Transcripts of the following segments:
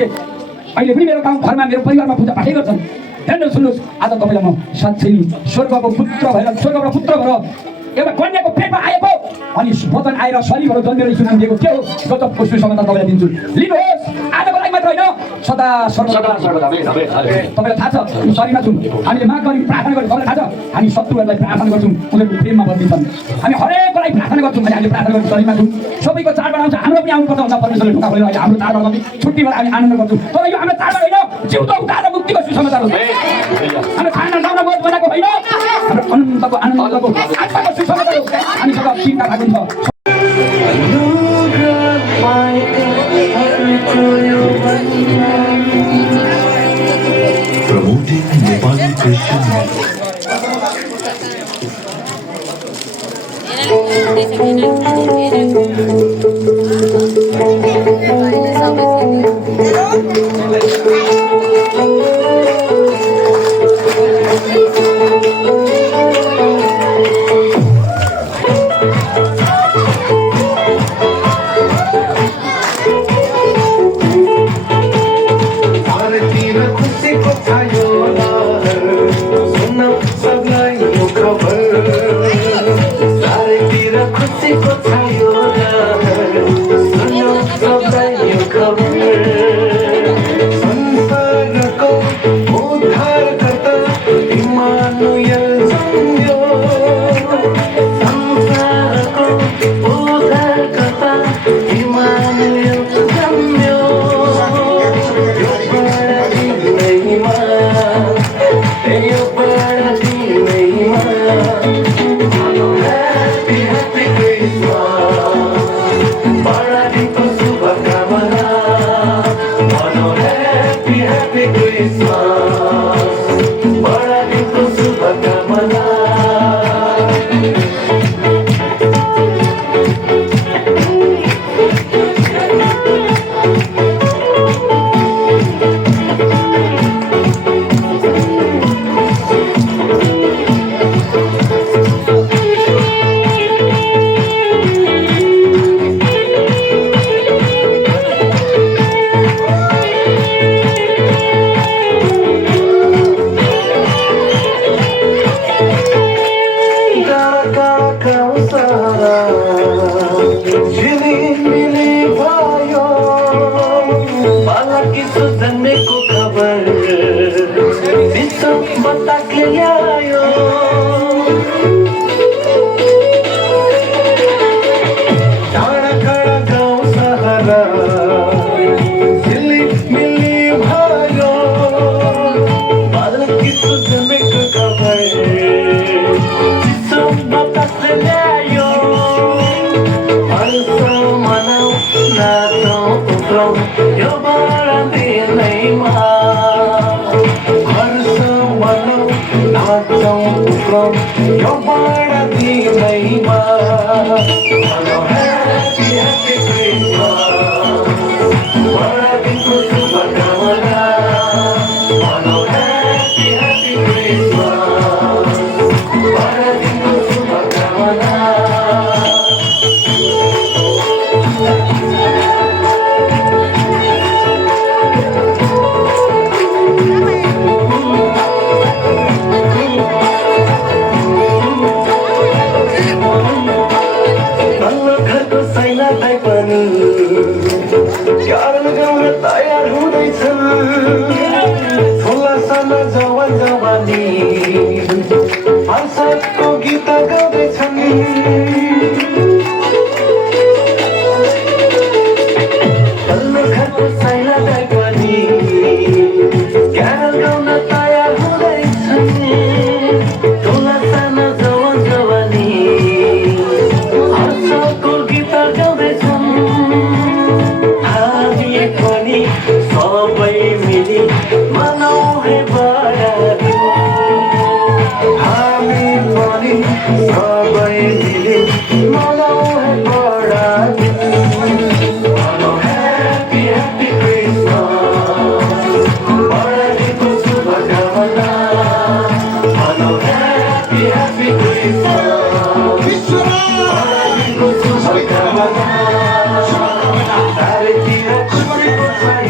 थिए अहिले पनि मेरो गाउँ घरमा मेरो परिवारमा पूजा पाठै गर्छन्। हेर्नुहोस् सुन्नुहोस्, आज तपाईँलाई म साँच्चै स्वर्गको पुत्र भएर स्वर्गको पुत्र भएर एउटा कन्याको पेटमा आएको अनि वचन आएर शरीरहरू जन्मेर सुनाउनु दिएको के हो गजबको सुसमाचार तपाईँलाई दिन्छु। लिनुहोस्, आजको लागि मात्र होइन सदा सर्वदा तपाईँलाई थाहा छ यो शरीरमा छौँ हामीले माग गरी प्रार्थना गर्छौँ। तपाईँलाई थाहा छ हामी शत्रुहरूलाई प्रार्थना गर्छौँ उनीहरूको प्रेममा बदलिन्छन्। हामी हरेकको लागि प्रार्थना गर्छौँ अनि हामीले प्रार्थना गर्छौँ शरीरमा छौँ। सबैको चाडबाड आउँछ, हाम्रो पनि आउनुपर्छ भन्दा परमेश्वरले ढोका खोलेर अहिले हाम्रो चाडबाडमा पनि छुट्टीबाट हामी आनन्द गर्छौँ। तर यो हाम्रो चाडबाड होइन, जिउँदो उद्धार र मुक्तिको सुसमाचार हो। हाम्रो खाना लाउन मत बनाएको होइन, हाम्रो अनन्तको आनन्दको आत्माको सुसमाचार हो। हामीसँग चिन्ता लाग्छ। Promoting Nepali Christian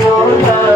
Your love.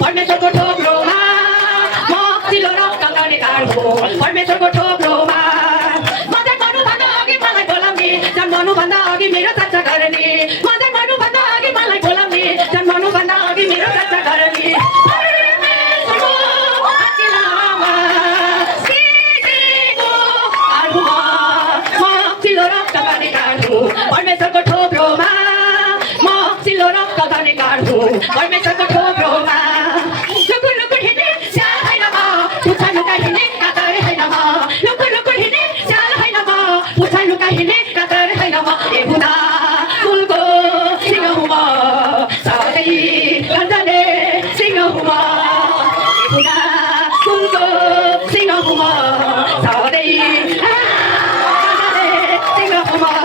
परमेश्वरको ठोक्रोमा म चिलो रक्त गर्ने काँडको परमेश्वरको ठोक्रोमा मदन गर्नुभन्दा अघि मलाई बोलाउने जन्मनुभन्दा अघि मेरो चर्चा गर्ने मदन गर्नुभन्दा अघि मलाई बोलाउने जन्मनुभन्दा अघि मेरो चर्चा गर्ने परमेश्वरको ठोक्रोमा म चिलो रक्त गर्ने काँडको परमेश्वरको ठोक्रोमा लुकुर लुकुर हिँड्ने स्याल होइन म पुछा लुका हिँड्ने कातर होइन म लुकुर लुकुर हिँड्ने स्याल होइन म पुछा लुका हिँड्ने कातर होइन म हुँदा फुलको सिंह हुँ म सधैँ लन्डने सिंह हुँ म हुँदा फुलको सिंह हुँ म सधैँ सिंह हुँ म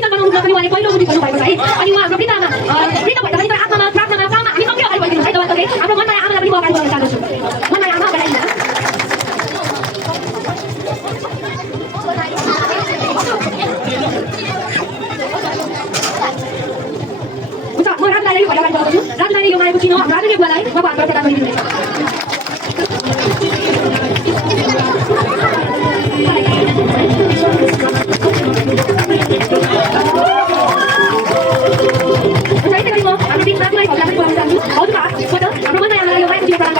Kita अगाडि बढाउँछु राजमाले यो माएको चिनो हाम्रो आदरणीय बुवालाई उहाँको हातबाट प्रदान गरिदिनुहुनेछ हाम्रो बिच माथि भव्य पनि पाउन चाहन्छु हजुरबा हाम्रो मनमायालाई यो माएको चिनो प्रदान